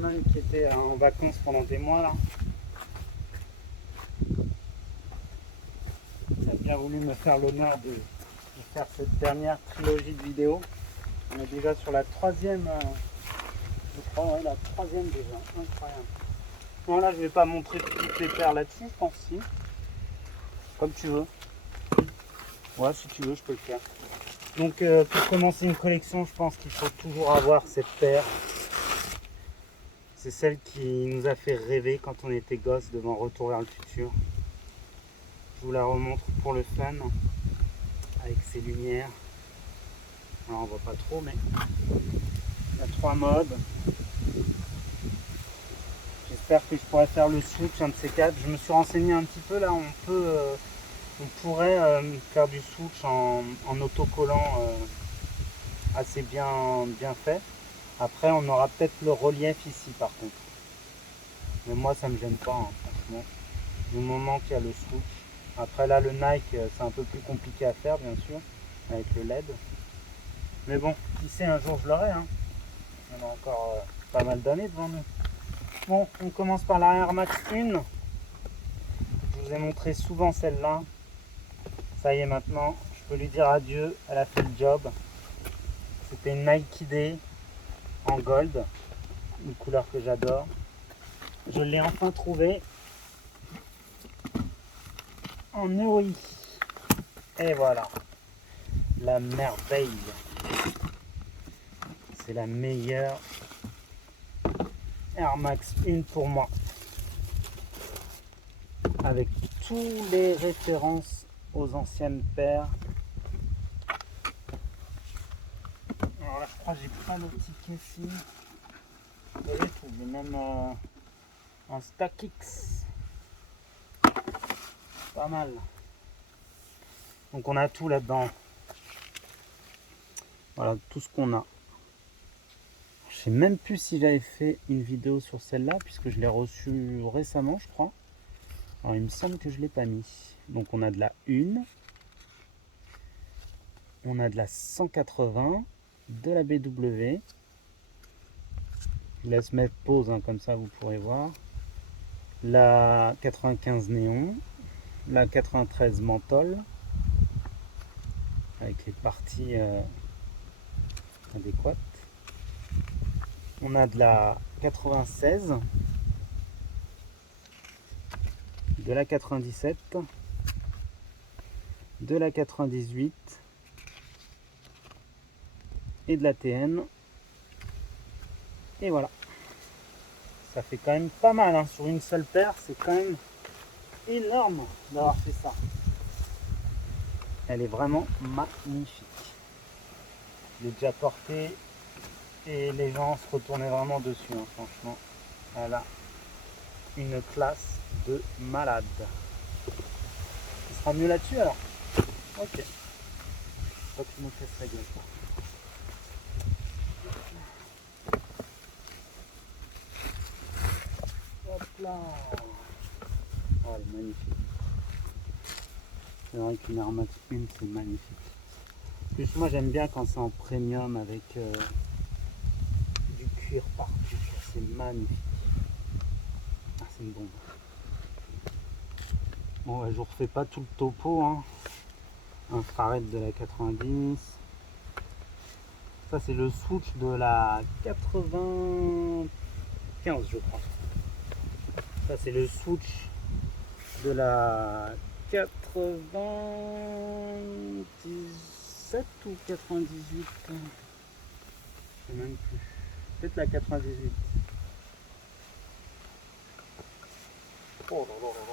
Vernon qui était en vacances pendant des mois là. Il a bien voulu me faire l'honneur de faire cette dernière trilogie de vidéos. On est déjà sur la troisième, je crois, ouais, la troisième déjà. Incroyable. Bon là je vais pas montrer toutes les paires là-dessus, je pense si. Comme tu veux. Ouais, si tu veux, je peux le faire. Donc pour commencer une collection, je pense qu'il faut toujours avoir cette paire. C'est celle qui nous a fait rêver quand on était gosse devant Retour vers le futur. Je vous la remontre pour le fun, avec ses lumières. Alors on voit pas trop, mais il y a 3 modes. J'espère que je pourrai faire le switch, un de ces 4. Je me suis renseigné un petit peu là, on pourrait faire du switch en autocollant assez bien fait. Après on aura peut-être le relief ici par contre. Mais moi ça me gêne pas, hein, franchement. Du moment qu'il y a le switch. Après là le Nike c'est un peu plus compliqué à faire bien sûr, avec le LED. Mais bon, qui sait, un jour je l'aurai. Hein. On a encore pas mal d'années devant nous. Bon, on commence par la Air Max 1. Je vous ai montré souvent celle-là. Ça y est maintenant, je peux lui dire adieu, elle a fait le job. C'était une Nike Day en gold, une couleur que j'adore. Je l'ai enfin trouvée en Euri. Et voilà, la merveille. C'est la meilleure Air Max 1 pour moi. Avec tous les références aux anciennes paires. Alors là, je crois que j'ai pas le ticket ici. Vous voyez tout, j'ai même un StackX. Pas mal. Donc on a tout là-dedans. Voilà, tout ce qu'on a. Je sais même plus si j'avais fait une vidéo sur celle-là, puisque je l'ai reçue récemment, je crois. Alors il me semble que je ne l'ai pas mis. Donc on a de la 1, on a de la 180, de la BW. Je vous laisse mettre pause, hein, comme ça vous pourrez voir. La 95 néon, la 93 menthol, avec les parties adéquates. On a de la 96, de la 97, de la 98 et de la TN. Et voilà. Ça fait quand même pas mal, hein. Sur une seule paire, c'est quand même énorme d'avoir fait ça. Elle est vraiment magnifique. Je l'ai déjà portée et les gens se retournaient vraiment dessus, hein, franchement. Elle a une classe de malade. Ce sera mieux là-dessus alors. Ok. Faut que je me casse la gueule. Hop là. Oh, elle est magnifique. C'est vrai qu'une Air Max 1, c'est magnifique. En plus, moi j'aime bien quand c'est en premium avec du cuir partout. C'est magnifique. Ah, c'est une bombe. Bon, ouais, je vous refais pas tout le topo. Hein. Infrared de la 90. Ça, c'est le switch de la 95, je crois. Ça, c'est le switch de la 97 ou 98. Je sais même plus. Peut-être la 98. Oh là là là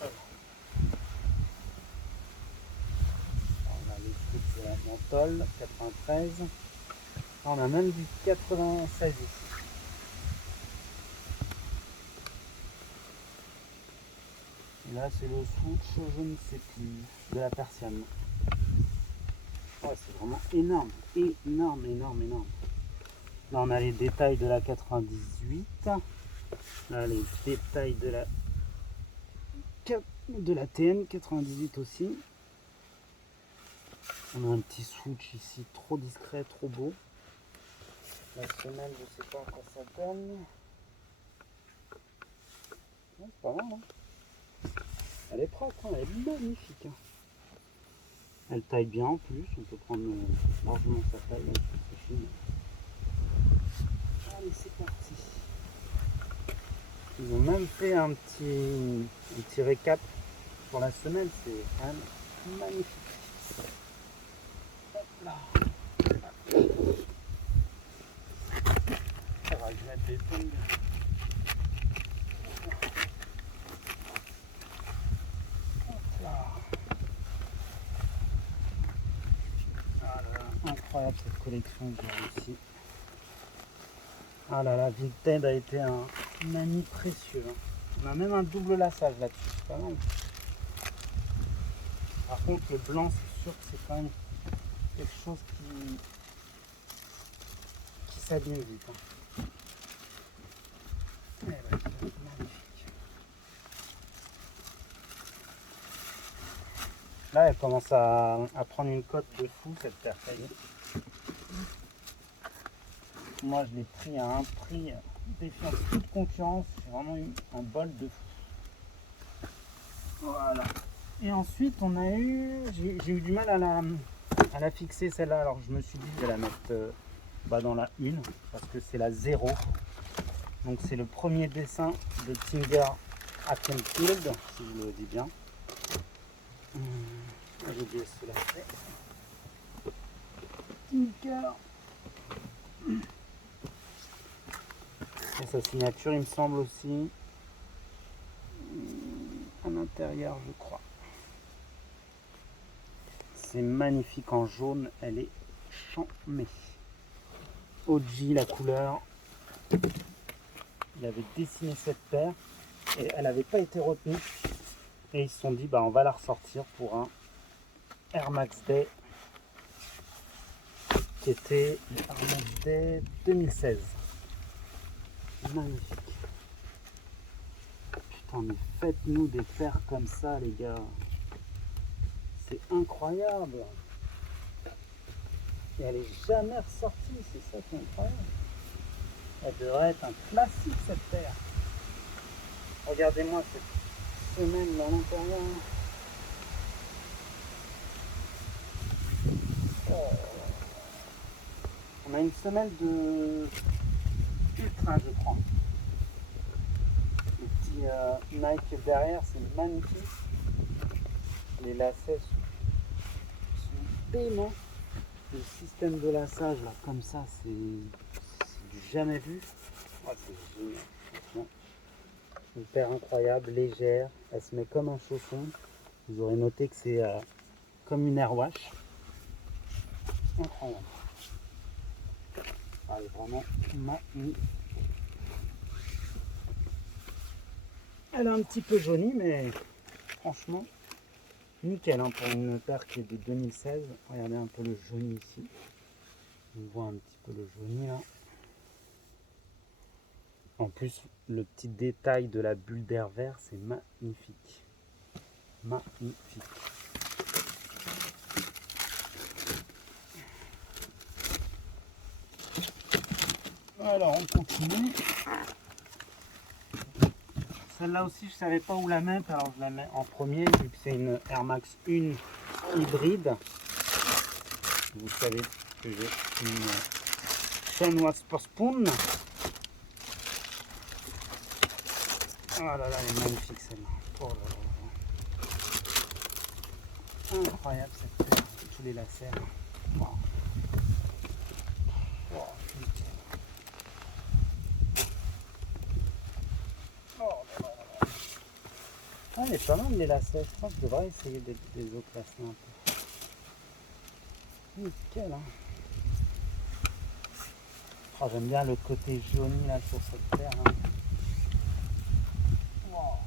là. On a les switches de la menthol, 93. On a même du 96 ici. Et là, c'est le switch, je ne sais plus, de la persienne. Ouais, c'est vraiment énorme, énorme, énorme, énorme. Là, on a les détails de la 98. Là, les détails de la TN 98 aussi. On a un petit switch ici, trop discret, trop beau. La semelle, je sais pas à quoi ça donne. C'est pas mal, hein. Elle est propre, hein, elle est magnifique. Hein. Elle taille bien en plus, on peut prendre largement sa taille. C'est fini. Allez, c'est parti. Ils ont même fait un petit récap pour la semelle, c'est quand même magnifique. Hop là. Ça va, je vais mettre des tongs. Hop là. Ah là là, incroyable cette collection que j'ai réussi. Ah là là, Vinted a été un ami précieux. Hein. On a même un double lassage là-dessus, c'est pas mal. Par contre, le blanc, c'est sûr que c'est quand même quelque chose qui s'abîme vite. Hein. Eh ben, magnifique. Là, elle commence à prendre une cote de fou, cette terre taillée. Moi, je l'ai pris à un prix défiant toute concurrence. J'ai vraiment eu un bol de fou. Voilà. Et ensuite, on a eu... J'ai eu du mal à la fixer, celle-là. Alors, je me suis dit, je vais la mettre dans la 1, parce que c'est la 0. Donc, c'est le premier dessin de Tinger Akenfield, si je le dis bien. J'ai oublié cela. Tinker. Et sa signature, il me semble aussi, à l'intérieur, je crois. C'est magnifique en jaune, elle est charmée. OG, la couleur. Il avait dessiné cette paire et elle n'avait pas été retenue. Et ils se sont dit, on va la ressortir pour un Air Max Day qui était le Air Max Day 2016. Magnifique. Putain, mais faites-nous des paires comme ça, les gars. C'est incroyable. Et elle est jamais ressortie, c'est ça qui est incroyable. Elle devrait être un classique, cette paire. Regardez-moi cette semelle là à l'intérieur. Oh. On a une semelle de Ultra, je crois. Le petit Nike derrière, c'est magnifique. Les lacets sont déments. Le système de lassage là, comme ça, c'est du jamais vu. Oh, c'est génial. Franchement. Une paire incroyable, légère. Elle se met comme un chausson. Vous aurez noté que c'est comme une airwash. Incroyable. Elle est vraiment magnifique. Elle est un petit peu jaunie, mais franchement, nickel hein, pour une paire qui est de 2016. Regardez un peu le jauni ici. On voit un petit peu le jauni là. En plus, le petit détail de la bulle d'air vert, c'est magnifique. Magnifique. Alors, on continue. Celle-là aussi, je ne savais pas où la mettre, alors je la mets en premier, vu que c'est une Air Max 1 hybride. Vous savez que j'ai une Shenhua Spoon. Oh là là, elle est magnifique celle-là. Oh là là. Incroyable cette paire, tous les lacets. Wow. Oh, nickel. Oh là là là. Ah, elle est pas mal les lacets. Je pense que je devrais essayer de les oclasser un peu. Nickel, hein. Oh, j'aime bien le côté jauni là sur cette paire. Hein. Wow.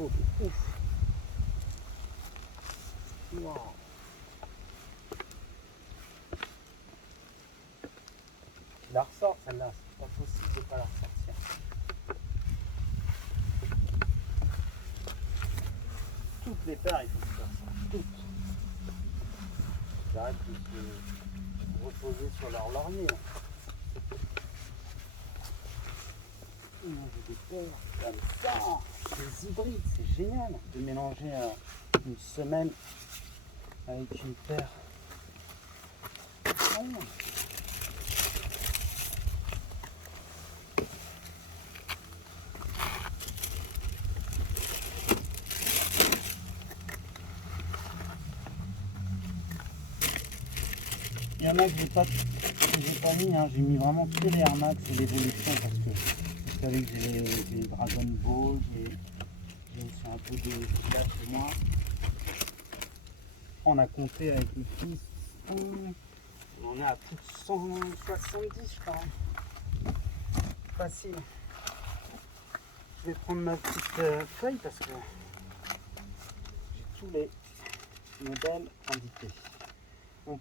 Oh, de ouf. Wow. Je la ressors celle-là, c'est pas possible de ne pas la ressortir. Toutes les paires, il faut que je la ressorte. Toutes. arrêtent de se reposer sur leur laurier. J'ai des paires comme ça, des hybrides, c'est génial de mélanger une semelle avec une paire. Oh. Il y en a que j'ai pas mis, hein. J'ai mis vraiment que les Air Max et l'évolution parce que vous savez que j'ai les Dragon Ball, j'ai aussi un peu de là chez moi. On a compté avec les fils, on est à plus de 170 je crois. Facile. Je vais prendre ma petite feuille parce que j'ai tous les modèles indiqués.